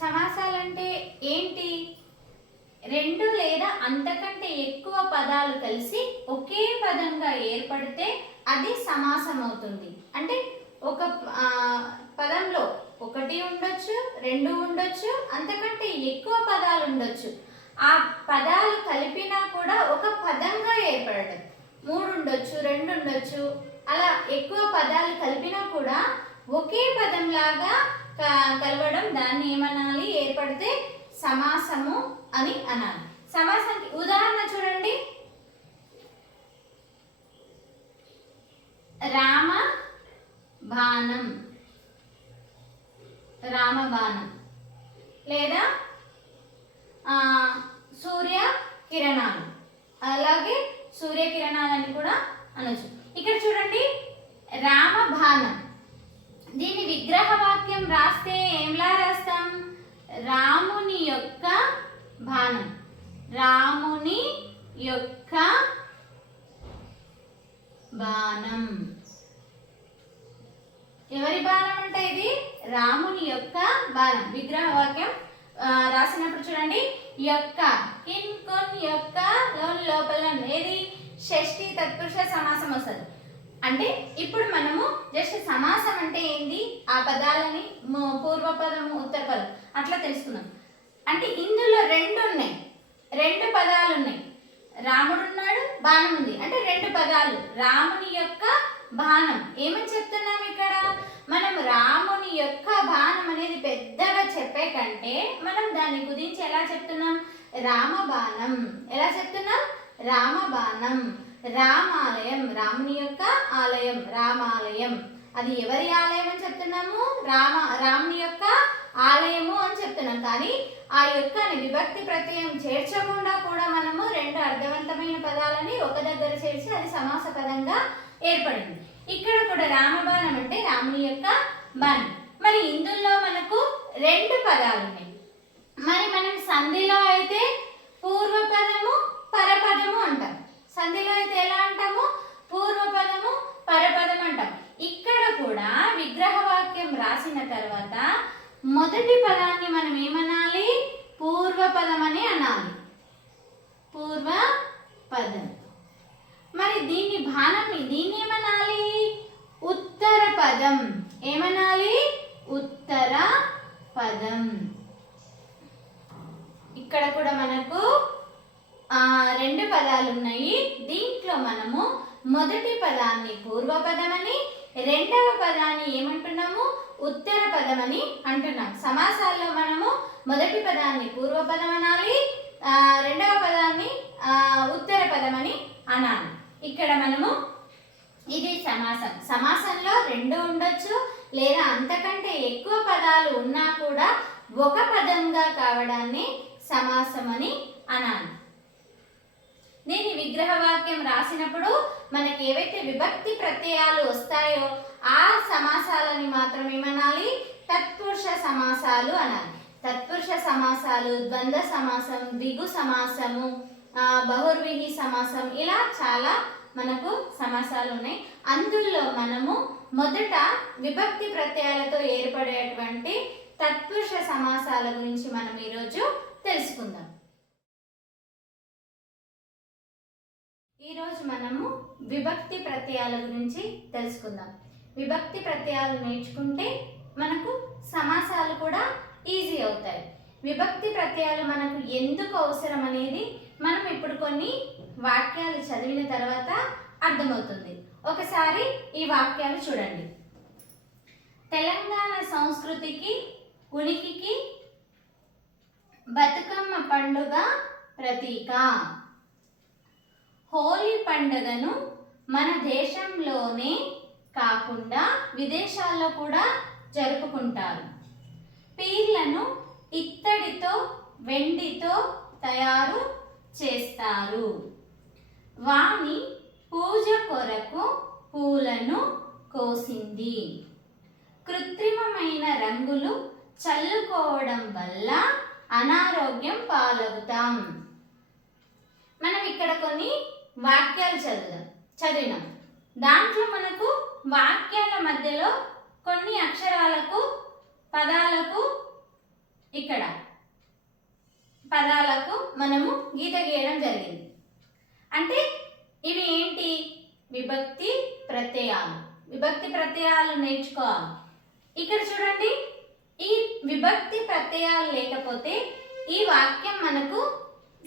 సమాసాలంటే ఏంటి? రెండు లేదా అంతకంటే ఎక్కువ పదాలు కలిసి ఒకే పదంగా ఏర్పడితే అది సమాసం అవుతుంది. అంటే ఒక పదంలో ఒకటి ఉండొచ్చు, రెండు ఉండొచ్చు, అంతకంటే ఎక్కువ పదాలు ఉండొచ్చు. ఆ పదాలు కలిపినా కూడా ఒక పదంగా ఏర్పడటం. మూడు ఉండొచ్చు, రెండు ఉండొచ్చు, అలా ఎక్కువ పదాలు కలిపినా కూడా ఒకే పదంలాగా కలవడం, దాన్ని ఏమనాలి? ఏర్పడితే సమాసము అని అనాలి. సమాసానికి ఉదాహరణ చూడండి. రామ బాణం, రామబాణం. లేదా సూర్య కిరణాలు, అలాగే సూర్యకిరణాలని కూడా అనొచ్చు. ఇక్కడ చూడండి, రామబాణం. దీని విగ్రహ వాక్యం రాస్తే ఏంలా రాస్తాం? రాముని యొక్క బాణం, రాముని యొక్క బాణం. ఎవరి బాణం అంటే ఇది? రాముని యొక్క బాణం. విగ్రహ వాక్యం రాసినప్పుడు చూడండి, యొక్క కిన్ కొన్ యొక్క లోపల ఏది? షష్ఠి తత్పురుష సమాసం వస్తుంది. అంటే ఇప్పుడు మనము జస్ట్ సమాసం అంటే ఏంది, ఆ పదాలని పూర్వపదము ఉత్తరపదం అట్లా తెలుసుకున్నాం. అంటే ఇందులో రెండు ఉన్నాయి, రెండు పదాలు ఉన్నాయి. రాముడు ఉన్నాడు, బాణం ఉంది, అంటే రెండు పదాలు. రాముని యొక్క బాణం ఏమని చెప్తున్నాం ఇక్కడ? మనం రాముని యొక్క బాణం అనేది పెద్దగా చెప్పే కంటే మనం దాని గురించి ఎలా చెప్తున్నాం? రామబాణం. ఎలా చెప్తున్నాం? రామబాణం. రామాలయం, రాముని యొక్క ఆలయం, రామాలయం. అది ఎవరి ఆలయం అని చెప్తున్నాము? రాముని యొక్క ఆలయము అని చెప్తున్నాం. కానీ ఆ యొక్క విభక్తి ప్రత్యయం చేర్చకుండా కూడా మనము రెండు అర్థవంతమైన పదాలని ఒక దగ్గర చేర్చి అది సమాస పదంగా ఏర్పడింది. ఇక్కడ కూడా రామబాణం అంటే రాముని యొక్క బాణం. మరి ఇందులో మనకు రెండు పదాలు ఉన్నాయి. మరి మనం సంధిలో అయితే పూర్వపదము పరపదము అంటాం. సంధిలో అయితే ఎలా అంటాము? పూర్వపదము పరపదం అంటాం. ఇక్కడ కూడా విగ్రహ వాక్యం రాసిన తర్వాత మొదటి పదాన్ని మనం ఏమనాలి? పూర్వపదం అని అనాలి. పూర్వపదం. మరి దీన్ని దీన్ని ఏమనాలి? ఉత్తర పదం. ఏమనాలి? ఉత్తర పదం. ఇక్కడ కూడా మనకు రెండు పదాలు ఉన్నాయి. దీంట్లో మనము మొదటి పదాన్ని పూర్వపదమని, రెండవ పదాన్ని ఏమంటున్నాము? ఉత్తర పదమని అంటున్నాం. సమాసాల్లో మనము మొదటి పదాన్ని పూర్వపదం అనాలి, రెండవ పదాన్ని ఉత్తర పదమని అనాలి. ఇక్కడ మనము ఇది సమాసం. సమాసంలో రెండు ఉండొచ్చు, లేదా అంతకంటే ఎక్కువ పదాలు ఉన్నా కూడా ఒక పదంగా కావడాన్ని సమాసం అని అనాలి. దీని విగ్రహ వాక్యం రాసినప్పుడు మనకి ఏవైతే విభక్తి ప్రత్యయాలు వస్తాయో ఆ సమాసాలని మాత్రం ఏమనాలి? తత్పురుష సమాసాలు అనాలి. తత్పురుష సమాసాలు, ద్వంద్వ సమాసం, ద్విగు సమాసము, బహుర్విహి సమాసం, ఇలా చాలా మనకు సమాసాలు ఉన్నాయి. అందులో మనము మొదట విభక్తి ప్రత్యయాలతో ఏర్పడేటువంటి తత్పురుష సమాసాల గురించి మనం ఈరోజు తెలుసుకుందాం. ఈరోజు మనము విభక్తి ప్రత్యయాల గురించి తెలుసుకుందాం. విభక్తి ప్రత్యయాలు నేర్చుకుంటే మనకు సమాసాలు కూడా ఈజీ అవుతాయి. విభక్తి ప్రత్యయాలు మనకు ఎందుకు అవసరం అనేది మనం ఇప్పుడు కొన్ని వాక్యాలు చదివిన తర్వాత అర్థమవుతుంది. ఒకసారి ఈ వాక్యాలు చూడండి. తెలంగాణ సంస్కృతికి, ఉనికికి బతుకమ్మ పండుగ ప్రతీక. హోలీ పండుగను మన దేశంలోనే కాకుండా విదేశాల్లో కూడా జరుపుకుంటారు. పీర్లను ఇత్తడితో, వెండితో తయారు చేస్తారు. వాణి పూజ కొరకు పూలను కోసింది. కృత్రిమమైన రంగులు చల్లుకోవడం వల్ల అనారోగ్యం పాలవుతాం. మనం ఇక్కడ కొన్ని వాక్యాలు చదివినాం. దాంట్లో మనకు వాక్యాల మధ్యలో కొన్ని అక్షరాలకు, పదాలకు ఇక్కడ పదాలకు మనము గీత గీయడం జరిగింది. అంటే ఇవి ఏంటి? విభక్తి ప్రత్యయాలు. విభక్తి ప్రత్యయాలు నేర్చుకోవాలి. ఇక్కడ చూడండి, ఈ విభక్తి ప్రత్యయాలు లేకపోతే ఈ వాక్యం మనకు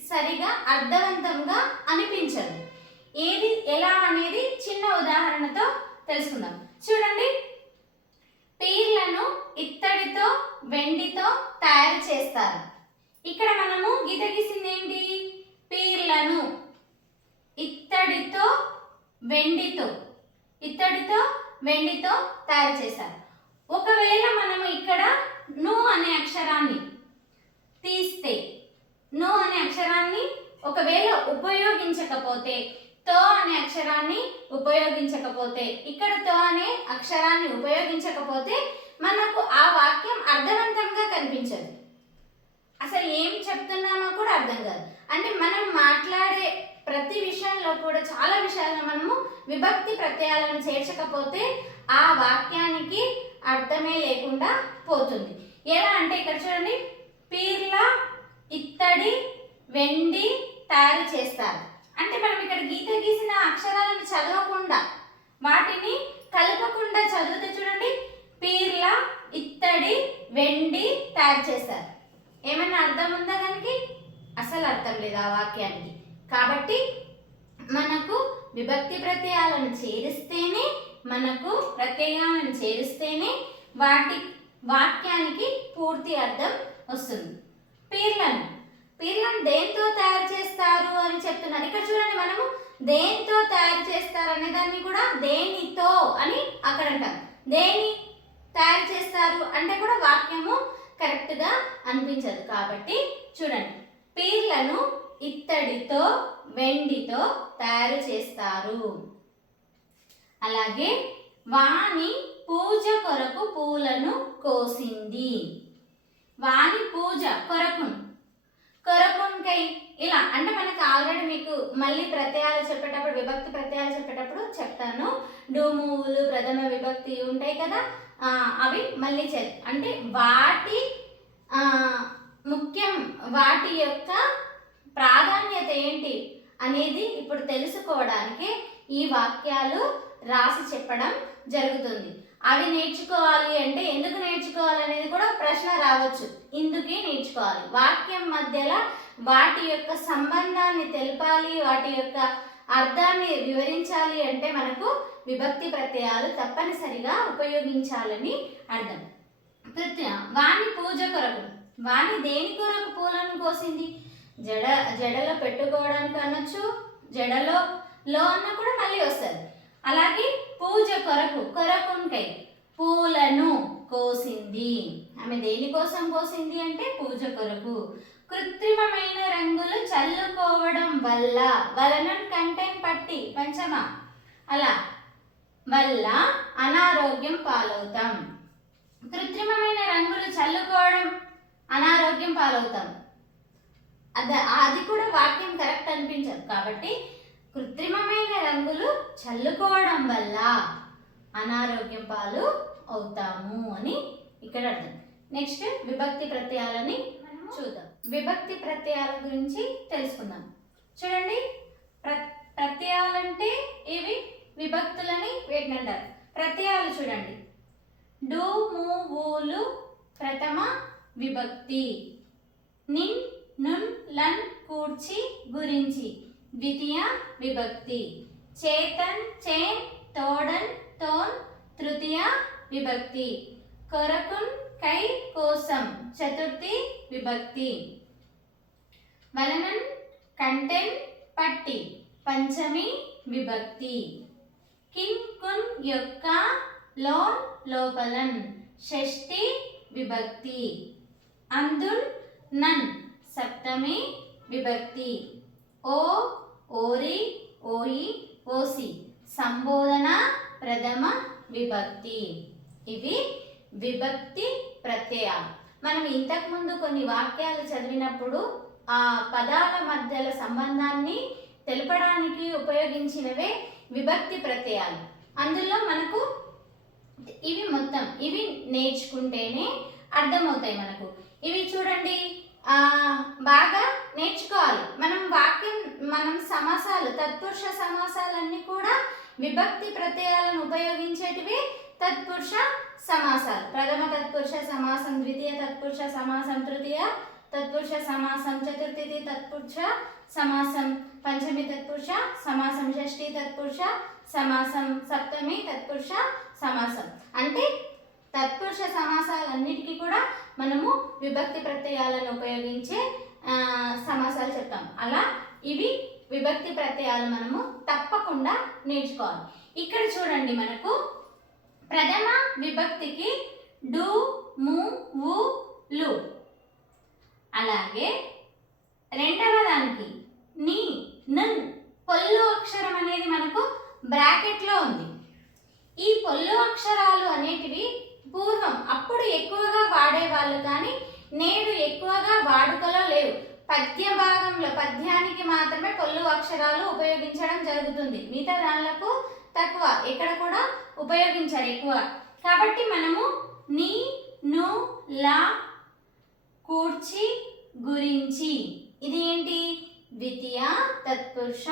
సరిగా అర్థవంతంగా అనిపించదు. ఏది ఎలా అనేది చిన్న ఉదాహరణతో తెలుసుకుందాం. చూడండి, పీర్లను ఇత్తడితో వెండితో తయారు చేస్తారు. ఇక్కడ మనము గీత గీసింది ఏంటి? పీర్లను ఇత్తడితో వెండితో తయారు చేశారు. ఒకవేళ మనము ఇక్కడ ను అనే అక్షరాన్ని తీస్తే, ను అనే అక్షరాన్ని ఒకవేళ ఉపయోగించకపోతే, తో అనే అక్షరాన్ని ఉపయోగించకపోతే, ఇక్కడ తో అనే అక్షరాన్ని ఉపయోగించకపోతే మనకు ఆ వాక్యం అర్థవంతంగా కనిపించదు. అసలు ఏం చెప్తున్నామో కూడా అర్థం కాదు. అంటే మనం మాట్లాడే ప్రతి విషయంలో కూడా చాలా విషయాల్లో మనము విభక్తి ప్రత్యయాలను చేర్చకపోతే ఆ వాక్యానికి అర్థమే లేకుండా పోతుంది. ఎలా అంటే ఇక్కడ చూడండి, పీర్ల ఇత్తడి వెండి తయారు చేస్తారు. అంటే మనం ఇక్కడ గీత గీసిన అక్షరాలను చదవకుండా, వాటిని కలపకుండా చదివితే చూడండి, పీర్ల ఇత్తడి వెండి తయారు చేస్తారు. ఏమైనా అర్థం ఉందా దానికి? అసలు అర్థం లేదు ఆ వాక్యానికి. కాబట్టి మనకు విభక్తి ప్రత్యయాలను చేరిస్తేనే, వాటి వాక్యానికి పూర్తి అర్థం వస్తుంది. పీర్లను దేంతో తయారు చేస్తారు అని చెప్తున్నారు. ఇక్కడ చూడండి, మనము దేంతో తయారు చేస్తారు అనే దాన్ని కూడా దేనితో అని అక్కడ అంటాం. దేని తయారు చేస్తారు అంటే కూడా వాక్యము కరెక్ట్గా అనిపించదు. కాబట్టి చూడండి, పీర్లను ఇత్తడితో వెండితో తయారు చేస్తారు. అలాగే వాణి పూజ కొరకు పూలను కోసింది. వాణి పూజ కొరకున్కై ఇలా అంటే మనకు ఆల్రెడీ మీకు మళ్ళీ ప్రత్యయాలు చెప్పేటప్పుడు, విభక్తి ప్రత్యయాలు చెప్పేటప్పుడు చెప్తాను. డూములు ప్రథమ విభక్తి ఉంటాయి కదా, అవి మళ్ళీ అంటే వాటి ముఖ్యం, వాటి యొక్క ప్రాధాన్యత ఏంటి అనేది ఇప్పుడు తెలుసుకోవడానికి ఈ వాక్యాలు రాసి చెప్పడం జరుగుతుంది. అవి నేర్చుకోవాలి అంటే ఎందుకు నేర్చుకోవాలి అనేది కూడా ప్రశ్న రావచ్చు. ఇందుకే నేర్చుకోవాలి. వాక్యం మధ్యలో వాటి యొక్క సంబంధాన్ని తెలపాలి, వాటి యొక్క అర్థాన్ని వివరించాలి అంటే మనకు విభక్తి ప్రత్యయాలు తప్పనిసరిగా ఉపయోగించాలని అర్థం. వాణి పూజ కొరకు, వాణి దేని కొరకు పూలను కోసింది? జడలో పెట్టుకోవడానికి అనొచ్చు, జడలో అన్న కూడా మళ్ళీ వస్తుంది. అలాగే పూజ కొరకున్కై పూలను కోసింది. ఆమె దేనికోసం కోసింది అంటే పూజ కొరకు. కృత్రిమమైన రంగులు చల్లుకోవడం వలన కంటెన్ పట్టి పంచమ వల్ల అనారోగ్యం పాలవుతాం. కృత్రిమమైన రంగులు చల్లుకోవడం అనారోగ్యం పాలవుతాం. అది కూడా వాక్యం కరెక్ట్ అనిపించదు. కాబట్టి కృత్రిమమైన రంగులు చల్లుకోవడం వల్ల అనారోగ్యం పాలు అవుతాము అని ఇక్కడ అర్థం. నెక్స్ట్ విభక్తి ప్రత్యయాలని చూద్దాం. విభక్తి ప్రత్యయాల గురించి తెలుసుకుందాం. చూడండి, ప్రత్యయాలంటే ఇవి విభక్తులని వేటిని అంటారు. ప్రత్యయాలు చూడండి, డు ము ఊలు ప్రథమ విభక్తి, నిన్ నున్ లన్ కూర్చి గురించి ద్వితీయ విభక్తి, చేతన్ చేన్ తోడన్ తోన్ తృతీయ విభక్తి, కొరకున్ కై కోసం చతుర్థి విభక్తి, వలనన్ కంటెన్ పట్టి పంచమి విభక్తి, కిన్ కున్ యొక్క లోన్ లోపలన్ షష్ఠి విభక్తి, అందున్ నన్ సప్తమి విభక్తి, ఓ ఓరి ఓయి ఓసి సంబోధన ప్రథమ విభక్తి. ఇవి విభక్తి ప్రత్యయాలు. మనం ఇంతకుముందు కొన్ని వాక్యాలు చదివినప్పుడు ఆ పదాల మధ్యల సంబంధాన్ని తెలపడానికి ఉపయోగించినవే విభక్తి ప్రత్యయాలు. అందులో మనకు ఇవి నేర్చుకుంటేనే అర్థమవుతాయి. మనకు ఇవి చూడండి బాగా నేర్చుకోవాలి. మనం సమాసాలు తత్పురుష సమాసాలన్నీ కూడా విభక్తి ప్రత్యయాలను ఉపయోగించేటివి తత్పురుష సమాసాలు. ప్రథమ తత్పురుష సమాసం, ద్వితీయ తత్పురుష సమాసం, తృతీయ తత్పురుష సమాసం, చతుర్థి తత్పురుష సమాసం, పంచమి తత్పురుష సమాసం, షష్ఠి తత్పురుష సమాసం, సప్తమి తత్పురుష సమాసం. అంటే తత్పురుష సమాసాలన్నిటికీ కూడా మనము విభక్తి ప్రత్యయాలను ఉపయోగించే సమాసాలు చెప్తాం. అలా ఇవి విభక్తి ప్రత్యయాలు మనము తప్పకుండా నేర్చుకోవాలి. ఇక్కడ చూడండి, మనకు ప్రథమ విభక్తికి డు, ము, వు, లు. అలాగే రెండవ దానికి ని, నన్ పొల్లు అక్షరం అనేది మనకు బ్రాకెట్లో ఉంది. ఈ పొల్లు అక్షరాలు అనేటివి పూర్వం అప్పుడు ఎక్కువగా వాడేవాళ్ళు, కానీ నేడు ఎక్కువగా వాడుకలో లేవు. పద్య భాగంలో పద్యానికి మాత్రమే పొల్లు అక్షరాలు ఉపయోగించడం జరుగుతుంది. మిగతా దానిలకు తక్కువ, ఇక్కడ కూడా ఉపయోగించారు ఎక్కువ. కాబట్టి మనము ని, ను, లా, కూర్చి, గురించి, ఇది ఏంటి ద్వితీయ తత్పురుష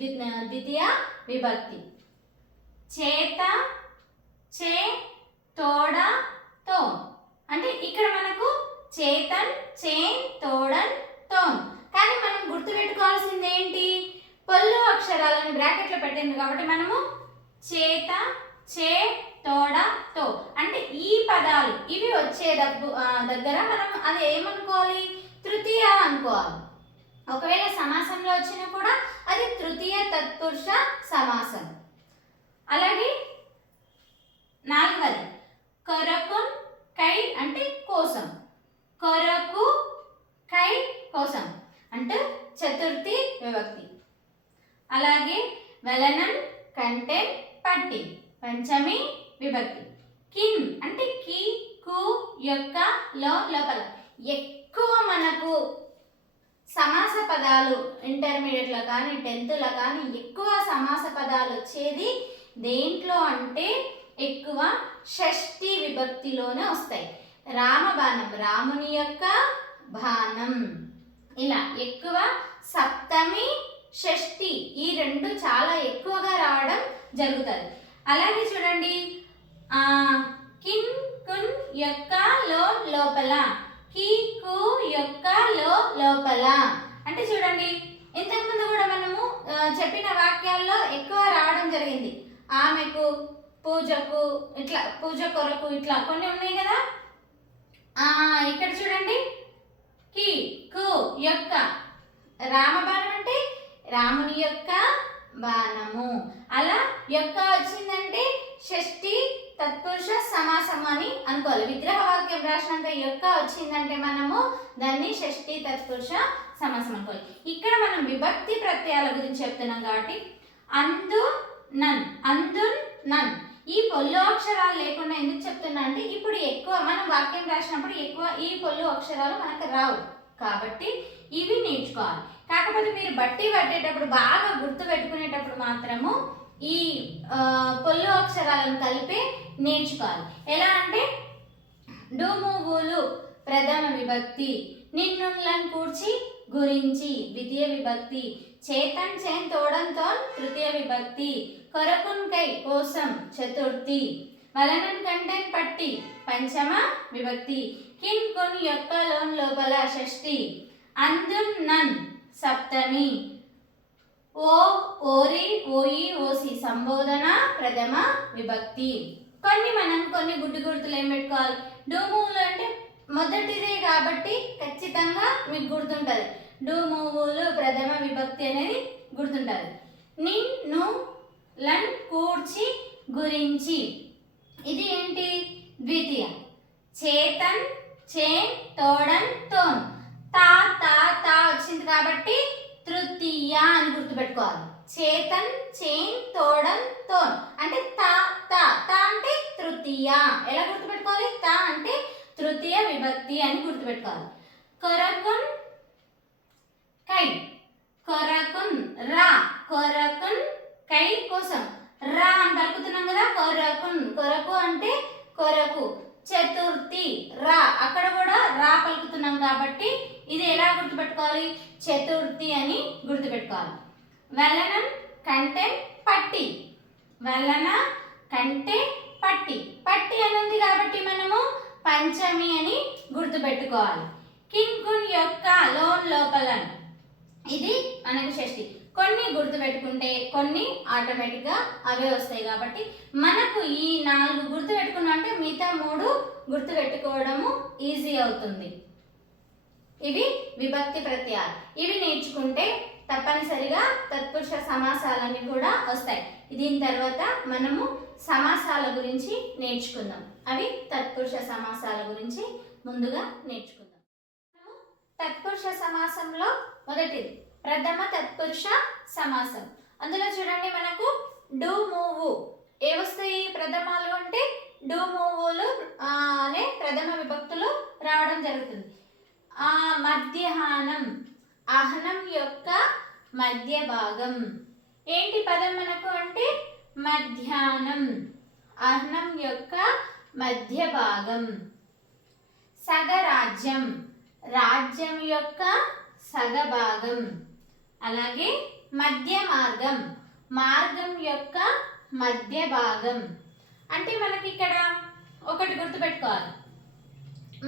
ద్వితీయ విభక్తి. చేత, చే, తోడ, తో. అంటే ఇక్కడ మనకు చేతన్, చేన్, తోడన్, తోన్. కానీ మనం గుర్తుపెట్టుకోవాల్సింది ఏంటి, పొల్లు అక్షరాలను బ్రాకెట్లో పెట్టింది కాబట్టి మనము చేత, చే, తోడ, తో. అంటే ఈ పదాలు ఇవి వచ్చే దగ్గర మనం అది ఏమనుకోవాలి, తృతీయ అనుకోవాలి. ఒకవేళ సమాసంలో వచ్చినా కూడా అది తృతీయ తత్పురుష సమాసం. అలాగే నాలుగవది కొరకున్, కై అంటే కోసం. కొరకు, కై కోసం అంటే చతుర్థి విభక్తి. అలాగే వెలనం, కంటె, పట్టి పంచమి విభక్తి. కిన్ అంటే కి, కు, యొక్క, లో, లోపల. ఎక్కువ మనకు సమాస పదాలు ఇంటర్మీడియట్లో కానీ 10th కానీ ఎక్కువ సమాస పదాలు వచ్చేది దేంట్లో అంటే ఎక్కువ షష్ఠి విభక్తిలోనే వస్తాయి. రామబాణం, రాముని యొక్క బాణం. ఇలా ఎక్కువ సప్తమి, షష్ఠి ఈ రెండు చాలా ఎక్కువగా రావడం జరుగుతుంది. అలాగే చూడండి, కిన్, కున్, యొక్క, లో, లోపల. కి, కు, యొక్క, లో, లోపల. అంటే చూడండి, ఇంతకుముందు కూడా మనము చెప్పిన వాక్యాల్లో ఎక్కువ రావడం జరిగింది. ఆమెకు, పూజకు, ఇట్లా పూజ కొరకు, ఇట్లా కొన్ని ఉన్నాయి కదా. ఇక్కడ చూడండి, కి, కు, యొక్క. రామబాణం అంటే రాముని యొక్క బాణము. అలా యొక్క వచ్చిందంటే షష్ఠి తత్పురుష సమాసము అని అనుకోవాలి. విగ్రహ వాక్యం రాసినాక యొక్క వచ్చిందంటే మనము దాన్ని షష్ఠి తత్పురుష సమాసం అనుకోవాలి. ఇక్కడ మనం విభక్తి ప్రత్యయాల గురించి చెప్తున్నాం కాబట్టి అందు, నన్, అందున్, నన్ ఈ పొల్లు అక్షరాలు లేకుండా ఎందుకు చెప్తున్నా అంటే ఇప్పుడు ఎక్కువ మనం వాక్యం రాసినప్పుడు ఎక్కువ ఈ పొల్లు అక్షరాలు మనకు రావు కాబట్టి ఇవి నేర్చుకోవాలి. కాకపోతే మీరు బట్టి పట్టేటప్పుడు బాగా గుర్తు పెట్టుకునేటప్పుడు మాత్రము ఈ పొల్లు అక్షరాలను కలిపి నేర్చుకోవాలి. ఎలా అంటే డూమువులు ప్రథమ విభక్తి, నిన్నులను కూర్చి, గురించి ద్వితీయ విభక్తి, చేతన్, చేన్, తోడన్, తోన్ తృతీయ విభక్తి, కొరకున్, కై కోసం చతుర్థి, వలనన్, కంటెన్, పట్టి పంచమ విభక్తి, కిన్, కున్, యొక్క, లోన్, లోపల షష్ఠి, అందున్, నన్ సప్తమి, ఓ, ఓరి, ఓయి, ఓసి సంబోధన ప్రథమ విభక్తి. కొన్ని గుడ్డి గుర్తులు ఏం పెట్టుకోవాలి, డూమువులు అంటే మొదటిదే కాబట్టి ఖచ్చితంగా మీకు గుర్తుంటుంది. డూమువులు ప్రథమ విభక్తి అనేది గుర్తుంటుంది. నిన్, ను, లన్, కూర్చి, గురించి ఇది ఏంటి ద్వితీయ. చేతన్, చేన్, తోడన్, తోన్ తా, తా, తా వచ్చింది కాబట్టి తృతీయ అని గుర్తుపెట్టుకోవాలి. చేతన్, చేన్, తోడన్, తోన్ అంటే తా, తా, తా అంటే తృతీయ. ఎలా గుర్తుపెట్టుకోవాలి, తా అంటే తృతీయ విభక్తి అని గుర్తుపెట్టుకోవాలి. కొరకున్, కై, కొరకున్, రా, కొరకున్, కై కోసం రా అని పలుకుతున్నాం కదా. కొరకున్, కొరకు అంటే కొరకు, చతుర్థి రా, అక్కడ కూడా రా పలుకుతున్నాం కాబట్టి ఇది ఎలా గుర్తుపెట్టుకోవాలి? చతుర్థి అని గుర్తుపెట్టుకోవాలి. వెలనం కంటే పట్టి, వెలన కంటే పట్టి, పట్టి అని ఉంది కాబట్టి మనము పంచమి అని గుర్తుపెట్టుకోవాలి. కింకున్ యొక్క లోన్ లోపల, ఇది మనకు షష్ఠి. కొన్ని గుర్తుపెట్టుకుంటే కొన్ని ఆటోమేటిక్గా అవే వస్తాయి కాబట్టి మనకు ఈ 4 గుర్తుపెట్టుకున్నా అంటే మిగతా 3 గుర్తుపెట్టుకోవడము ఈజీ అవుతుంది. ఇవి విభక్తి ప్రత్యయాలు. ఇవి నేర్చుకుంటే తప్పనిసరిగా తత్పురుష సమాసాలన్నీ కూడా వస్తాయి. దీని తర్వాత మనము సమాసాల గురించి నేర్చుకుందాం. అవి తత్పురుష సమాసాల గురించి ముందుగా నేర్చుకుందాం. తత్పురుష సమాసంలో మొదటిది ప్రథమ తత్పురుష సమాసం. అందులో చూడండి మనకు డు మూవు ఏవొస్తాయి? ప్రథమాలు అంటే డు మూవులు అనే ప్రథమ విభక్తులు రావడం జరుగుతుంది. మధ్యాహ్నం, అహనం యొక్క మధ్య భాగం. ఏంటి పదం మనకు అంటే మధ్యాహ్నం, అహనం యొక్క మధ్య భాగం. సగరాజ్యం, రాజ్యం యొక్క సగభాగం. అలాగే మధ్య మార్గం, మార్గం యొక్క మధ్య భాగం. అంటే మనకి ఇక్కడ ఒకటి గుర్తుపెట్టుకోవాలి,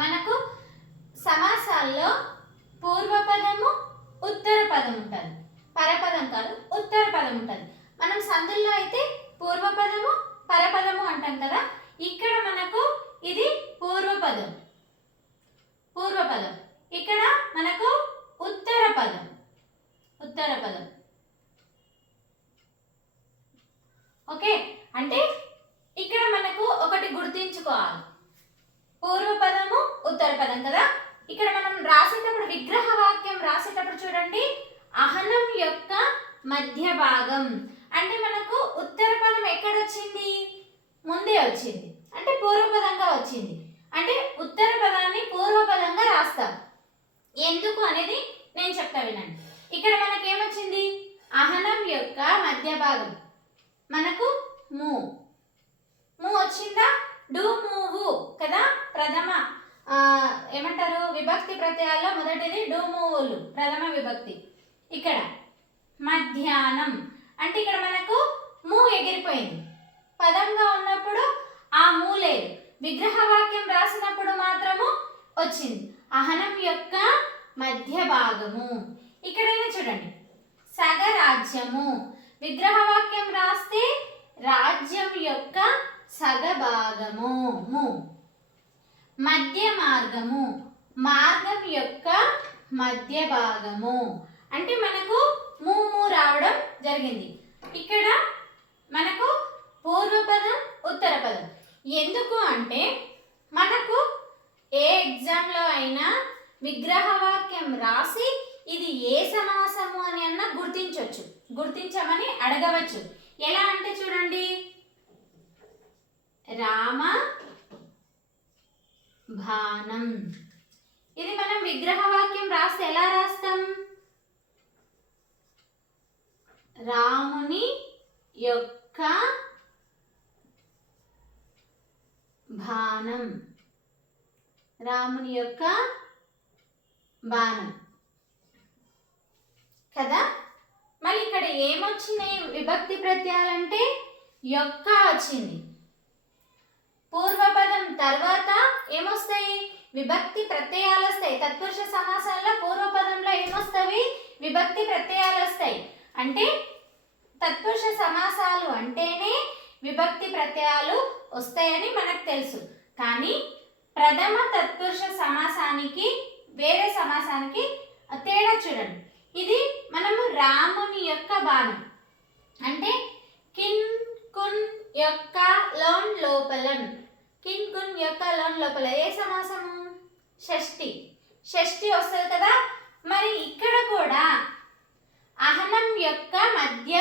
మనకు సమాసాల్లో పూర్వపదము ఉత్తర పదం ఉంటుంది, పరపదం కాదు ఉత్తర పదం ఉంటుంది. మనం సందుల్లో అయితే పూర్వపదము పరపదము అంటాం కదా, ఇక్కడ మనకు ఇది పూర్వపదం, పూర్వపదం. ఇక్కడ మనకు ఉత్తర పదం, ఉత్తర పదం. ఓకే, అంటే ఇక్కడ మనకు ఒకటి గుర్తించుకోవాలి, పూర్వపదము ఉత్తర పదం కదా. ఇక్కడ మనం రాసేటప్పుడు విగ్రహ వాక్యం రాసేటప్పుడు చూడండి, అహనం యొక్క మధ్య భాగం అంటే మనకు ఉత్తర పదం ఎక్కడొచ్చింది? ముందే వచ్చింది, అంటే పూర్వపదంగా వచ్చింది. అంటే ఉత్తర పదాన్ని పూర్వపదంగా రాస్తాం. ఎందుకు అనేది నేను చెప్తా వినండి. ఇక్కడ మనకి ఏమొచ్చింది? అహనం యొక్క మధ్య భాగం, మనకు ము ము వచ్చిందా? డు మూవు కదా, ప్రథమ ఏమంటారు విభక్తి ప్రత్యయాల్లో మొదటిది డు మూవులు, ప్రథమ విభక్తి. ఇక్కడ మధ్యాహ్నం అంటే ఇక్కడ మనకు ము ఎగిరిపోయింది, పదంగా ఉన్నప్పుడు ఆ ము లేదు, విగ్రహ వాక్యం రాసినప్పుడు మాత్రము వచ్చింది. అహనం యొక్క మధ్య భాగము. ఇక్కడేమో చూడండి సగరాజ్యము, విగ్రహ వాక్యం రాస్తే రాజ్యం యొక్క సగభాగము. మధ్య మార్గము, మార్గం యొక్క మధ్య భాగము. అంటే మనకు మూము రావడం జరిగింది. ఇక్కడ మనకు పూర్వపదం ఉత్తర పదం. ఎందుకు అంటే మనకు ఏ ఎగ్జామ్లో అయినా విగ్రహ వాక్యం రాసి ఇది ఏ సమాసము అని అన్న గుర్తించవచ్చు, గుర్తించమని అడగవచ్చు. ఎలా అంటే చూడండి, రామ బాణం. ఇది మనం విగ్రహ వాక్యం రాస్తే ఎలా రాస్తాం? రాముని యొక్క బాణం, రాముని యొక్క బాణం కదా. మళ్ళీ ఇక్కడ ఏమొచ్చినాయి విభక్తి ప్రత్యయాలంటే యొక్క వచ్చింది. పూర్వపదం తర్వాత ఏమొస్తాయి? విభక్తి ప్రత్యయాలు వస్తాయి. తత్పురుష సమాసంలో పూర్వపదంలో ఏమొస్తాయి? విభక్తి ప్రత్యయాలు వస్తాయి. అంటే తత్పురుష సమాసాలు అంటేనే విభక్తి ప్రత్యయాలు వస్తాయని మనకు తెలుసు. కానీ ప్రథమ తత్పురుష సమాసానికి వేరే సమాసానికి తేడా చూడండి. ఇది మనము రాముని యొక్క బాణం అంటే కిన్ కున్ యొక్క లోన్ లోపలం, కిన్ కున్ యొక్క లోన్ లోపల ఏ సమాసము? షష్ఠి, షష్ఠి వస్తుంది కదా. మరి ఇక్కడ కూడా అహనం యొక్క మధ్య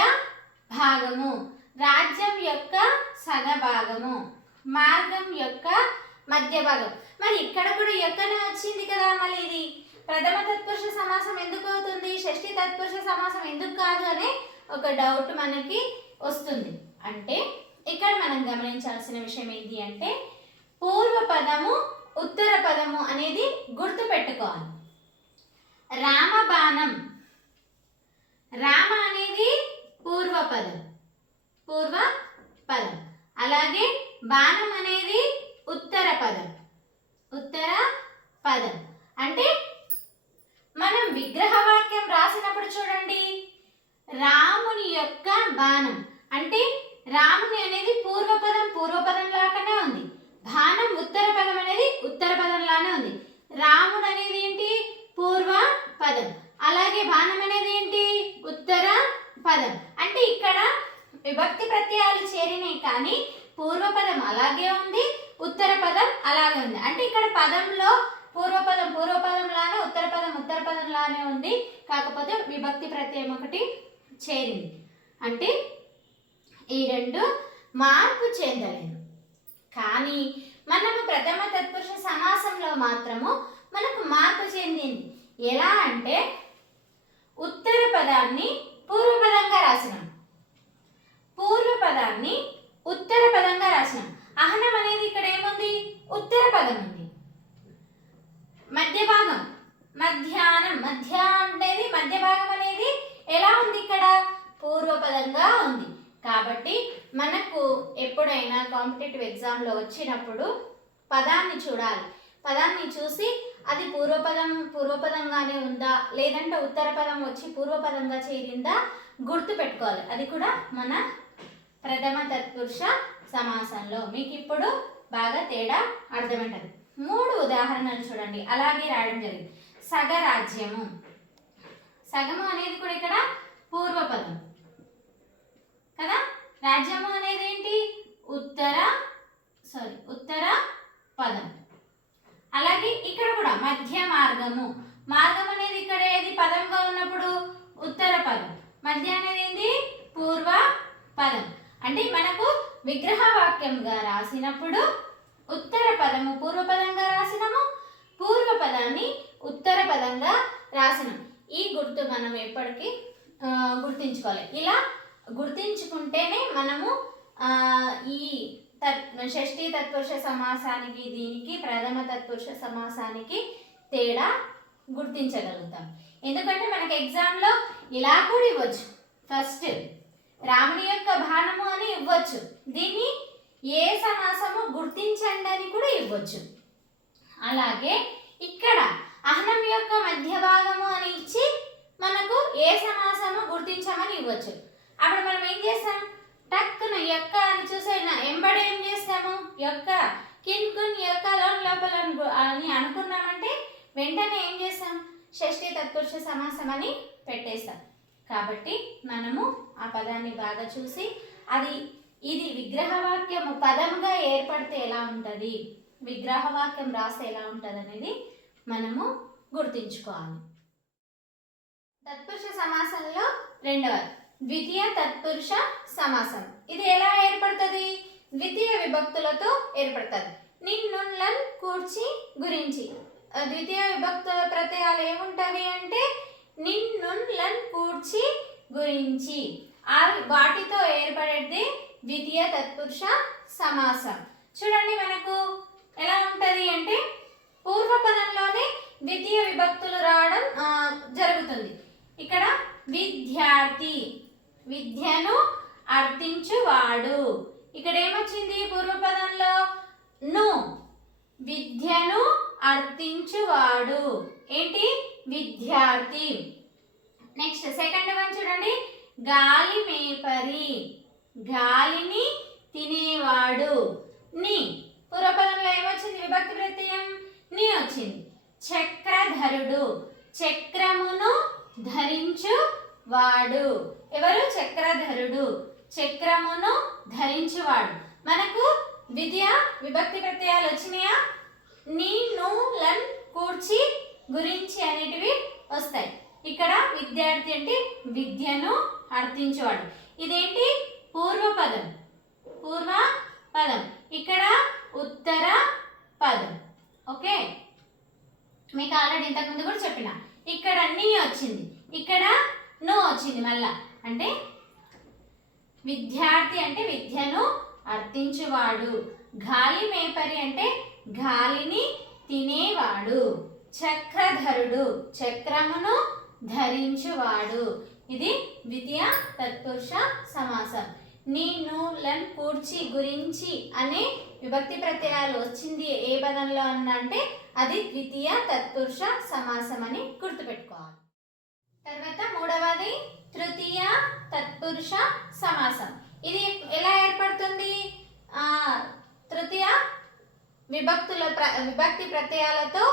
భాగము, రాజ్యం యొక్క సగభాగము, మార్గం యొక్క మధ్య భాగం. మరి ఇక్కడ కూడా యొక్కనే వచ్చింది కదా. మళ్ళీ ఇది ప్రథమ తత్పురుష సమాసం ఎందుకు అవుతుంది, షష్ఠి తత్పురుష సమాసం ఎందుకు కాదు అనే ఒక డౌట్ మనకి వస్తుంది. అంటే ఇక్కడ మనం గమనించాల్సిన విషయం ఏంటి అంటే పూర్వపదము ఉత్తర పదము అనేది గుర్తు పెట్టుకోవాలి. రామబాణం, రామ అనేది పూర్వ పదం, అలాగే బాణం అనేది ఉత్తర పదం. అంటే మనం విగ్రహవాక్యం రాసినప్పుడు చూడండి, రాముని యొక్క బాణం అంటే రాముని అనేది పూర్వపదం లాగానే ఉంది, బాణం ఉత్తర పదం అనేది ఉత్తర పదంలానే ఉంది. రాముడు అనేది ఏంటి? పూర్వ పదం, అలాగే బాణం అనేది ఏంటి? ఉత్తర పదం. అంటే ఇక్కడ విభక్తి ప్రత్యయాలు చేరినాయి కానీ పూర్వపదం అలాగే ఉంది, ఉత్తర పదం అలాగే ఉంది. అంటే ఇక్కడ పదంలో పూర్వపదం లానే ఉత్తర పదం లానే ఉంది, కాకపోతే విభక్తి ప్రత్యయం ఒకటి చేరింది. అంటే ఈ రెండు మార్పు చెందలేదు. కానీ మనము ప్రథమ తత్పురుష సమాసంలో మాత్రము మనకు మార్పు చెందింది. ఎలా అంటే ఉత్తర పదాన్ని పూర్వపదంగా రాసినాం, పూర్వపదాన్ని ఉత్తర పదంగా రాసినాం. అహనం అనేది ఇక్కడ ఏముంది? ఉత్తర పదం ఉంది. మధ్య భాగం మధ్యాహ్నం, అనేది మధ్య భాగం అనేది ఎలా ఉంది? ఇక్కడ పూర్వపదంగా ఉంది. కాబట్టి మనకు ఎప్పుడైనా కాంపిటేటివ్ ఎగ్జామ్లో వచ్చినప్పుడు పదాన్ని చూడాలి, పదాన్ని చూసి అది పూర్వపదంగానే ఉందా లేదంటే ఉత్తర పదం వచ్చి పూర్వపదంగా చేరిందా గుర్తు పెట్టుకోవాలి. అది కూడా మన ప్రథమ తత్పురుష సమాసంలో. మీకు ఇప్పుడు బాగా తేడా అర్థమంటది. 3 ఉదాహరణలు చూడండి, అలాగే రాయడం జరిగింది. సగరాజ్యము, సగము అనేది కూడా ఇక్కడ పూర్వపదం కదా, రాజ్యము అనేది ఏంటి? ఉత్తర పదం. అలాగే ఇక్కడ కూడా మధ్య మార్గము, మార్గం అనేది ఇక్కడ ఏది? పదంగా ఉన్నప్పుడు ఉత్తర పదం, మధ్య అనేది ఏంది? పూర్వ పదం. అంటే మనకు విగ్రహవాక్యంగా రాసినప్పుడు ఉత్తర పదము పూర్వపదంగా రాసినాము, పూర్వ పదాన్ని ఉత్తర పదంగా రాసినాం. ఈ గుర్తు మనం ఎప్పటికీ గుర్తించుకోవాలి. ఇలా గుర్తించుకుంటేనే మనము ఈ షష్ఠీ తత్పురుష సమాసానికి దీనికి ప్రథమ తత్పురుష సమాసానికి తేడా గుర్తించగలుగుతాం. ఎందుకంటే మనకి ఎగ్జామ్లో ఇలా కూడా ఇవ్వచ్చు. ఫస్ట్ రాముని యొక్క బాణము అని ఇవ్వచ్చు, దీన్ని ఏ సమాసము గుర్తించండి అని కూడా ఇవ్వచ్చు. అలాగే ఇక్కడ అహనం యొక్క మధ్య భాగము అని ఇచ్చి మనకు ఏ సమాసము గుర్తించమని ఇవ్వచ్చు. అప్పుడు మనం ఏం చేస్తాం? టక్కున యొక్క అని చూసైనా ఎంబడి ఏం చేస్తాము? యొక్క కిన్ కున్ యొక్క లోపల అని అనుకున్నామంటే వెంటనే ఏం చేస్తాం? షష్ఠీ తత్పురుష సమాసం అని పెట్టేస్తాం. కాబట్టి మనము ఆ పదాన్ని బాగా చూసి ఇది విగ్రహవాక్యము పదముగా ఏర్పడితే ఎలా ఉంటుంది, విగ్రహవాక్యం రాస్తే ఎలా ఉంటుంది అనేది మనము గుర్తించుకోవాలి. తత్పురుష సమాసంలో రెండవ ద్వితీయ తత్పురుష సమాసం. ఇది ఎలా ఏర్పడుతుంది? ద్వితీయ విభక్తులతో ఏర్పడుతుంది. నిన్నులన్ కూర్చి గురించి. ద్వితీయ విభక్తుల ప్రత్యయాలు ఏముంటవి అంటే నిన్నులన్ కూర్చి గురించి, వాటితో ఏర్పడేది ద్వితీయ తత్పురుష సమాసం. చూడండి మనకు ఎలా ఉంటది అంటే పూర్వపదంలోనే ద్వితీయ విభక్తులు రావడం జరుగుతుంది. ఇక్కడ విద్యార్థి, విద్యను అర్థించువాడు. ఇక్కడ ఏమొచ్చింది పూర్వపదంలో? ను, విద్యను అర్థించువాడు ఏంటి? విద్యార్థి. నెక్స్ట్ సెకండ్ వన్ చూడండి, గాలి మేపరి, గాలిని తినేవాడు. ని, పూర్వపదంలో ఏమొచ్చింది? విభక్తి ప్రత్యయం ని వచ్చింది. చక్రధరుడు, చక్రమును ధరించువాడు. ఎవరు? చక్రధరుడు, చక్రమును ధరించువాడు. మనకు ద్వితీయ విభక్తి ప్రత్యయాలు వచ్చినాయా? ని, ను, లన్, కూర్చి, గురించి అనేటివి వస్తాయి. ఇక్కడ విద్యార్థి అంటే విద్యను అర్థించేవాడు. ఇదేంటి? పూర్వపదం, ఇక్కడ ఉత్తర పదం. ఓకే, మీకు ఆల్రెడీ ఇంతకుముందు కూడా చెప్పిన. ఇక్కడ నీ వచ్చింది, ఇక్కడ నో వచ్చింది మళ్ళా. అంటే విద్యార్థి అంటే విద్యను అర్థించువాడు, గాలి మేపరి అంటే గాలిని తినేవాడు. చక్రధరుడు చక్రమును ధరించువాడు. ఇది ద్వితీయ తత్పురుష సమాసం. నేను, లన్, కూర్చి, గురించి అనే విభక్తి ప్రత్యయాలు వచ్చింది ఏ పదంలో అన్నా అంటే అది ద్వితీయ తత్పురుష సమాసం అని గుర్తుపెట్టుకోవాలి. తర్వాత మూడవది తృతీయ తత్పురుష సమాసం. ఇది ఎలా ఏర్పడుతుంది? తృతీయ విభక్తి ప్రత్యయాలతో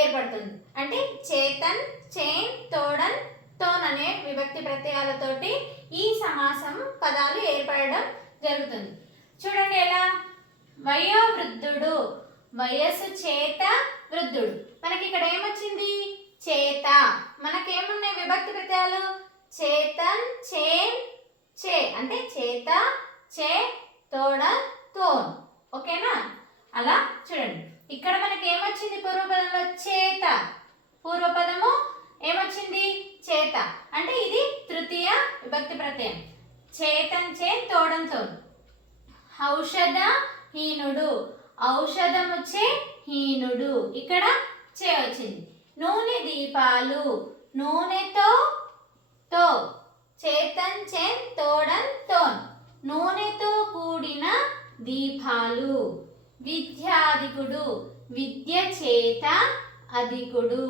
ఏర్పడుతుంది. అంటే చేతన్, చేన్, తోడన్, తోన్ అనే విభక్తి ప్రత్యయాలతోటి ఈ సమాసం పదాలు ఏర్పడడం జరుగుతుంది. చూడండి ఎలా. వయోవృద్ధుడు వయస్సు చేత వృద్ధుడు. మనకి ఇక్కడ ఏమొచ్చింది? చేత. మనకేమున్నాయి విభక్తి ప్రత్యయాలు? చేతన్, చేన్, చే అంటే చేత, చే, తోడ, తోన్. ఓకేనా? అలా చూడండి. ఇక్కడ మనకి ఏమొచ్చింది పూర్వపదంలో? చేత. పూర్వపదము ఏమొచ్చింది? చేత. అంటే ఇది తృతీయ విభక్తి ప్రత్యయం. చేతన్, చేన్, తోడన్, తోన్. ఔషధ హీనుడు ఔషధము చే హీనుడు. ఇక్కడ చే వచ్చింది. నూనె దీపాలు నూనెతో తో. చేతన్, చేన్, తోడన్, తోన్. నూనెతో కూడిన దీపాలు. విద్యాధికుడు విద్య చేత అధికుడు.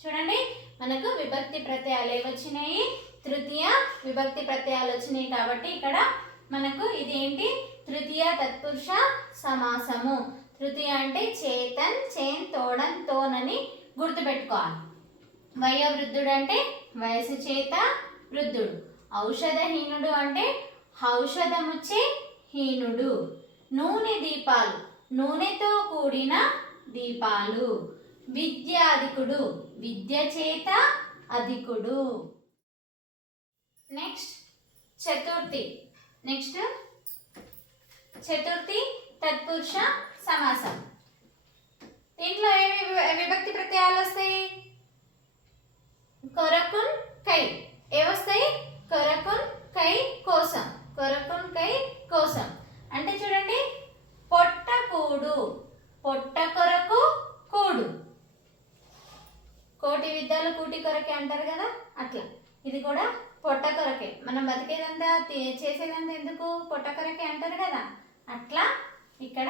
చూడండి మనకు విభక్తి ప్రత్యయాలు ఏమొచ్చినాయి? తృతీయ విభక్తి ప్రత్యయాలు వచ్చినాయి. కాబట్టి ఇక్కడ మనకు ఇదేంటి? తృతీయ తత్పురుష సమాసము. తృతీయ అంటే చేతన్, చేన్, తోడన్, తోన్ అని గుర్తుపెట్టుకోవాలి. వయోవృద్ధుడు అంటే వయసు చేత వృద్ధుడు. ఔషధహీనుడు అంటే ఔషధముచ్చే హీనుడు. నూనె దీపాలు నూనెతో కూడిన దీపాలు. విద్యాధికుడు విద్య చేత అధికుడు. నెక్స్ట్ చతుర్థి తత్పురుష సమాసం. దీంట్లో ఏమి విభక్తి ప్రత్యయాలు వస్తాయి? కొరకున్, కై. ఏవొస్తాయి? కొరకున్, కై, కోసం. కొరకున్, కై, కోసం. అంటే చూడండి, పొట్ట కూడు పొట్ట కొరకు కూడు. కోటి విద్యలు కూటి కొరకే అంటారు కదా, అట్లా ఇది కూడా పొట్ట కొరకే. మనం బతికేదంతా చేసేదంతా ఎందుకు? పొట్ట కొరకే అంటారు కదా, అట్లా ఇక్కడ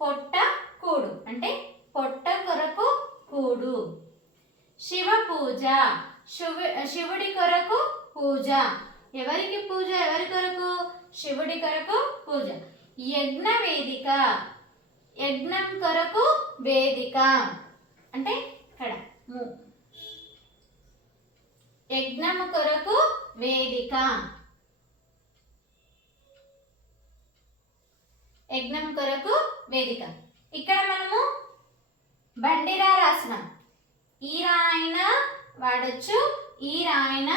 పొట్ట కూడు అంటే పొట్ట కొరకు కూడు. శివ పూజ శివుడి కొరకు పూజ. ఎవరికి పూజ? ఎవరి కొరకు? శివుడి కొరకు పూజ. యజ్ఞ వేదిక యజ్ఞం కొరకు వేదిక. అంటే ఇక్కడ యజ్ఞము కొరకు వేదిక. యజ్ఞం కొరకు వేదిక. ఇక్కడ మనము బండిరా రాసినాం. ఈ రాయన వాడచ్చు, ఈ రాయన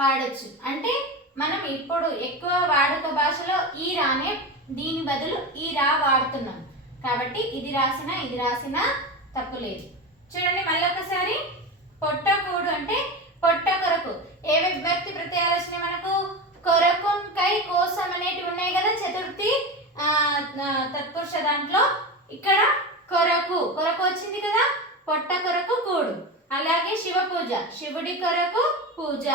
వాడచ్చు. అంటే మనం ఇప్పుడు ఎక్కువ వాడుక భాషలో ఈ రానే దీని బదులు ఈ రా వాడుతున్నాం. కాబట్టి ఇది రాసిన తప్పు లేదు. చూడండి మళ్ళీ ఒకసారి. పొట్ట కూడు అంటే పొట్ట కొరకు. ఏ విభక్తి ప్రత్యయాలు వచ్చినాయి మనకు? కొరకున్, కై, కోసం అనేటివి ఉన్నాయి కదా చతుర్థి తత్పురుష దాంట్లో. ఇక్కడ కొరకు వచ్చింది కదా, పొట్ట కొరకు కూడు. అలాగే శివ పూజ శివుడి కొరకు పూజ.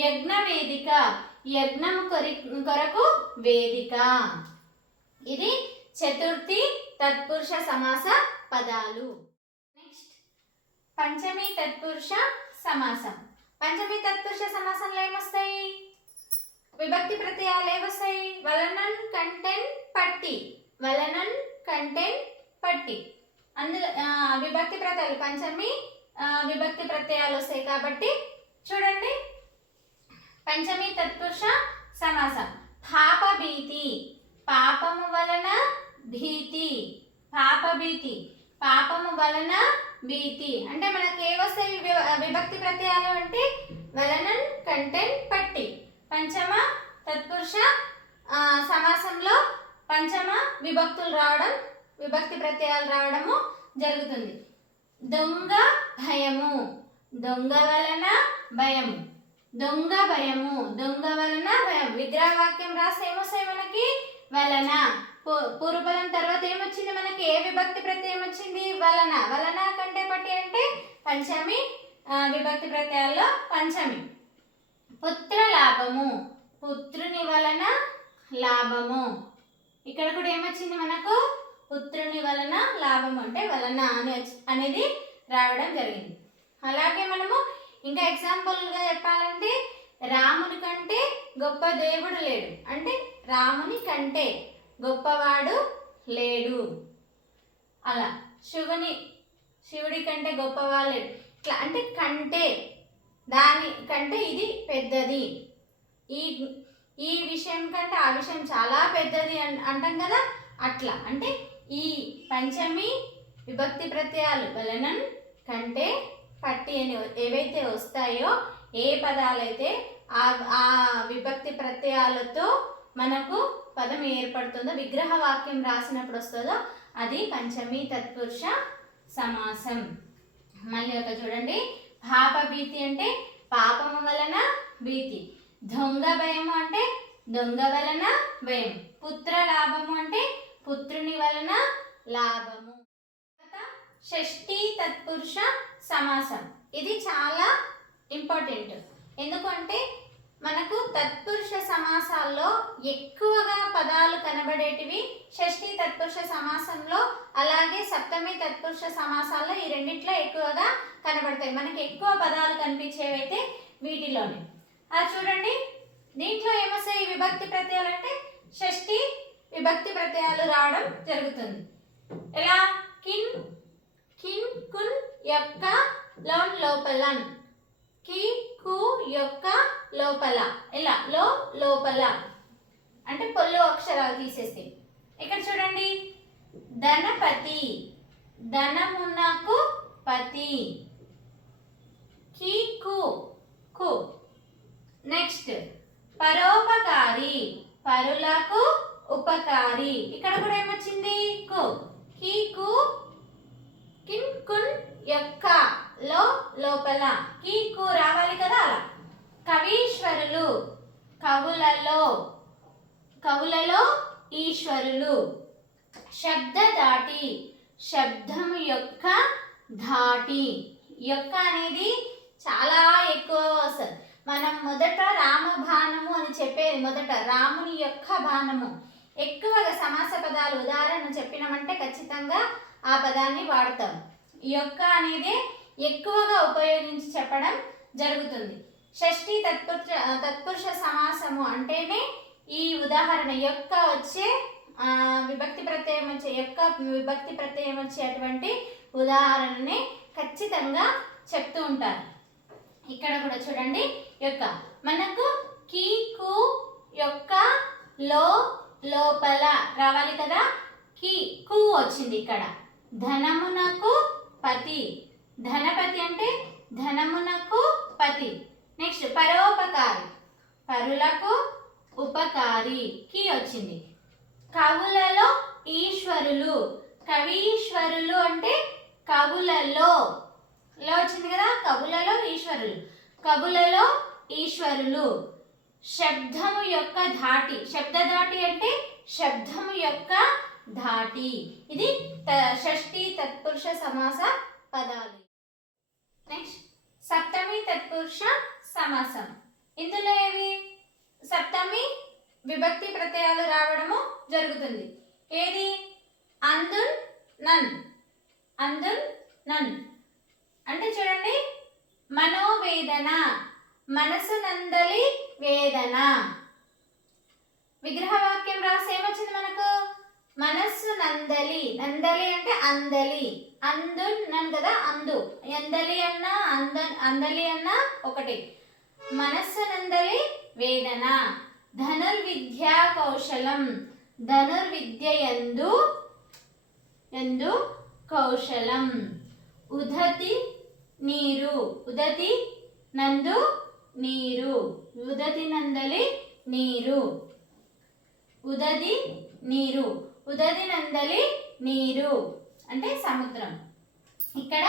యజ్ఞ వేదిక యజ్ఞం కొరకు వేదిక. ఇది చతుర్థి తత్పురుష సమాస పదాలు. నెక్స్ట్ పంచమి తత్పురుష సమాసం. పంచమి తత్పురుష సమాసంలో ఏమొస్తాయి? విభక్తి ప్రత్యయాలు ఏమొస్తాయి? వలనన్, కంటెన్, పట్టి. వలనన్, కంటెన్, పట్టి. అందులో విభక్తి ప్రత్యయాలు పంచమి విభక్తి ప్రత్యయాలు వస్తాయి. కాబట్టి చూడండి, పంచమి తత్పురుష సమాసం. పాప భీతి పాపము వలన భీతి. పాప భీతి పాపము వలన భీతి. అంటే మనకి ఏవొస్తాయి విభక్తి ప్రత్యయాలు అంటే వలనన్, కంటెన్, పట్టి. పంచమ తత్పురుష సమాసంలో పంచమ విభక్తి ప్రత్యయాలు రావడము జరుగుతుంది. దొంగ భయము దొంగ వలన భయము. దొంగ భయము దొంగ వలన భయం. విగ్రహవాక్యం రాస్తే ఏమొస్తాయి మనకి? వలన. పూర్వపదం తర్వాత ఏమొచ్చింది మనకి? ఏ విభక్తి విభక్తి ప్రత్యయం వచ్చింది వలన. వలన కంటే పట్టి అంటే పంచమి విభక్తి ప్రత్యయాల్లో పంచమి. పుత్ర లాభము, పుత్రుని వలన లాభము. ఇక్కడ కూడా ఏమొచ్చింది మనకు? పుత్రుని వలన లాభము అంటే వలన అనేది రావడం జరిగింది. అలాగే మనము ఇంకా ఎగ్జాంపుల్గా చెప్పాలంటే రాముని కంటే గొప్ప దేవుడు లేడు అంటే రాముని కంటే గొప్పవాడు లేడు. అలా శివుడి కంటే గొప్పవాడు లేడు. ఇట్లా అంటే కంటే, దాని కంటే ఇది పెద్దది, ఈ విషయం కంటే ఆ విషయం చాలా పెద్దది అంటాం కదా, అట్లా. అంటే ఈ పంచమి విభక్తి ప్రత్యయాలు వలనన్, కంటే, పట్టి అని ఏవైతే వస్తాయో, ఏ పదాలైతే ఆ విభక్తి ప్రత్యయాలతో మనకు పదం ఏర్పడుతుందో, విగ్రహ వాక్యం రాసినప్పుడు వస్తుందో అది పంచమి తత్పురుష సమాసం. మళ్ళీ ఒక చూడండి, పాప భీతి అంటే పాపము వలన భీతి. దొంగ భయము అంటే దొంగ వలన భయం. పుత్ర లాభము అంటే పుత్రుని వలన లాభము. షష్ఠీ తత్పురుష సమాసం. ఇది చాలా ఇంపార్టెంట్. ఎందుకంటే మనకు తత్పురుష సమాసాల్లో ఎక్కువగా పదాలు కనబడేటివి షష్ఠీ తత్పురుష సమాసంలో, అలాగే సప్తమి తత్పురుష సమాసాల్లో ఈ రెండిట్లో ఎక్కువగా కనబడతాయి. మనకి ఎక్కువ పదాలు కనిపించేవైతే వీటిలోనే. అది చూడండి, దీంట్లో ఏమొస్తాయి విభక్తి ప్రత్యయాలు అంటే షష్ఠీ విభక్తి ప్రత్యయాలు రావడం జరుగుతుంది. ఎలా? కిన్, కిన్, కున్ యొక్క లోన్ లోపలన్, కి, కు యొక్క లోపల, ఇలా లోపల అంటే పొల్లు అక్షరాలు తీసేస్తే. ఇక్కడ చూడండి, ధనపతి, ధనమునకు పతి. కి, కు. నెక్స్ట్ పరోపకారి, పరులకు ఉపకారి. ఇక్కడ కూడా ఏమొచ్చింది? కు. కి, కు, కిన్, కున్ యొక్క లోపల, కి, కు రావాలి కదా, అలా. కవీశ్వరులు, కవులలో ఈశ్వరులు. శబ్ద దాటి, శబ్దము యొక్క ధాటి. యొక్క అనేది చాలా ఎక్కువ వస్తుంది. మనం మొదట రామబాణము అని చెప్పేది, మొదట రాముని యొక్క బాణము. ఎక్కువగా సమాస పదాలు ఉదాహరణ చెప్పినామంటే ఖచ్చితంగా ఆ పదాన్ని వాడతాం. యొక్క ఎక్కువగా ఉపయోగించి చెప్పడం జరుగుతుంది. షష్ఠీ తత్పురుష సమాసము అంటేనే ఈ ఉదాహరణ యొక్క వచ్చే విభక్తి ప్రత్యయం వచ్చేటువంటి ఉదాహరణని ఖచ్చితంగా చెప్తూ ఉంటారు. ఇక్కడ కూడా చూడండి, యొక్క మనకు కి, కు యొక్క లోపల రావాలి కదా, కి, కు వచ్చింది ఇక్కడ. ధనమునకు పతి, ధనపతి అంటే ధనమునకు పతి. నెక్స్ట్ పరోపకారి, పరులకు ఉపకారి, కి వచ్చింది. కవులలో ఈశ్వరులు, కవీశ్వరులు అంటే కవులలో వచ్చింది కదా, కవులలో ఈశ్వరులు, కవులలో ఈశ్వరులు. శబ్దము యొక్క ధాటి, శబ్ద ధాటి అంటే శబ్దము యొక్క ధాటి. ఇది షష్ఠీ తత్పురుష సమాస పదాలు. నెక్స్ట్ సప్తమి తత్పురుష సమాసం. ఇందులో ఏవి సప్తమి విభక్తి ప్రత్యయాలు రావడము జరుగుతుంది. ఏది? అందున్, నన్. అందున్, నన్ అంటే చూడండి, మనోవేదన, మనసు నందలి వేదన. విగ్రహ వాక్యం రాసి ఏమొచ్చింది మనకు? మనస్సు నందలి, నందలి అంటే అందలి, అందున్ నన్ కదా, అందు. ఎందలి అన్నా అందలి అన్నా ఒకటి. మనస్సు నందలి వేదన. ధనుర్విద్యా కౌశలం, ధనుర్విద్య యందు కౌశలం. ఉదతి నీరు, ఉదతి నందు నీరు, ఉదతి నందలి నీరు. ఉదది నీరు, ఉదది నందలి నీరు అంటే సముద్రం. ఇక్కడ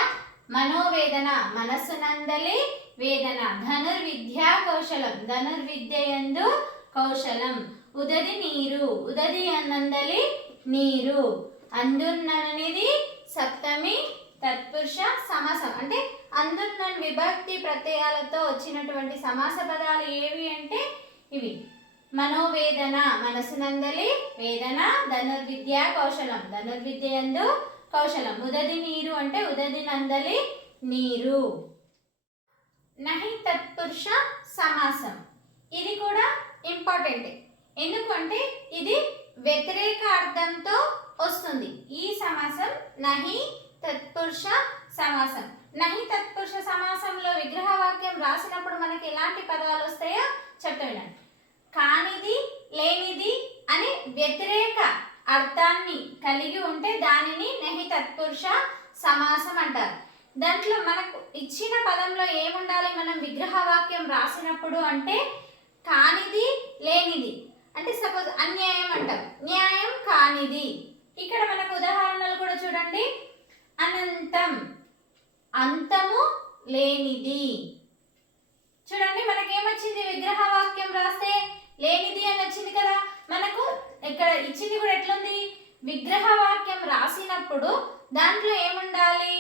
మనోవేదన, మనస్సు నందలి వేదన. ధనుర్విద్యా కౌశలం, ధనుర్విద్య యందు కౌశలం. ఉదది నీరు, ఉదది నందలి నీరు. అందున్నన్ అనేది సప్తమి తత్పురుష సమాసం. అంటే అందున్నన్ విభక్తి ప్రత్యయాలతో వచ్చినటువంటి సమాస పదాలు ఏవి అంటే ఇవి: మనోవేదన మనసునందలి వేదన, ధనుర్విద్య కౌశలం ధనుర్విద్య యందు కౌశలం, ఉదది నీరు అంటే ఉదది నందలి నీరు. నహి తత్పురుష సమాసం ఇది కూడా ఇంపార్టెంట్. ఎందుకంటే ఇది వ్యతిరేక అర్థంతో వస్తుంది. ఈ సమాసం నహి తత్పురుష సమాసం. నహి తత్పురుష సమాసంలో విగ్రహ వాక్యం రాసినప్పుడు మనకి ఎలాంటి పదాలు వస్తాయో చెప్తా వినండి. కానిది లేనిది అని వ్యతిరేక అర్థాన్ని కలిగి ఉంటే దానిని నహి తత్పురుష సమాసం అంటారు. దాంట్లో మనకు ఇచ్చిన పదంలో ఏముండాలి? మనం విగ్రహ వాక్యం రాసినప్పుడు అంటే కానిది లేనిది. అంటే సపోజ్ అన్యాయం అంటాం, న్యాయం కానిది. ఇక్కడ మనకు ఉదాహరణలు కూడా చూడండి. అనంతం అంతము లేనిది. చూడండి మనకేమొచ్చింది? విగ్రహ వాక్యం రాస్తే లేనిది అని వచ్చింది కదా. మనకు ఇక్కడ ఇచ్చింది కూడా ఎట్లుంది? విగ్రహ వాక్యం రాసినప్పుడు దాంట్లో ఏముండాలి?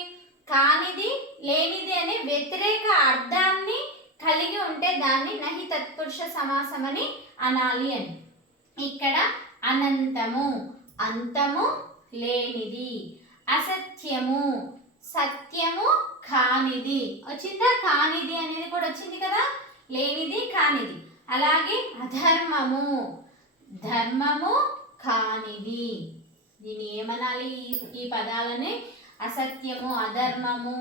కానిది లేనిది అనే వ్యతిరేక అర్థాన్ని కలిగి ఉంటే దాన్ని నహి తత్పురుష సమాసం అని అనాలి అని. ఇక్కడ అనంతము అంతము లేనిది, అసత్యము సత్యము కానిది వచ్చిందా? కానిది అనేది కూడా వచ్చింది కదా, లేనిది కానిది. అలాగే అధర్మము ధర్మము కానిది. దీన్ని ఏమనాలి? ఈ పదాలని అసత్యము, అధర్మము,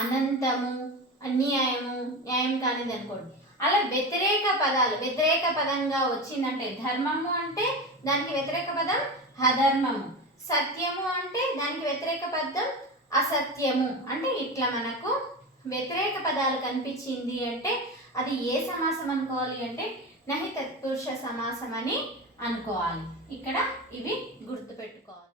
అనంతము, అన్యాయము, న్యాయం కానిది అనుకోండి. అలా వ్యతిరేక పదాలు వ్యతిరేక పదంగా వచ్చిందంటే ధర్మము అంటే దానికి వ్యతిరేక పదం అధర్మము, సత్యము అంటే దానికి వ్యతిరేక పదం అసత్యము. అంటే ఇట్లా మనకు వ్యతిరేక పదాలు కనిపించింది అంటే అది ఏ సమాసం అనుకోవాలి అంటే నహి తత్పురుష సమాసం అని అనుకోవాలి. ఇక్కడ ఇవి గుర్తుపెట్టుకోవాలి.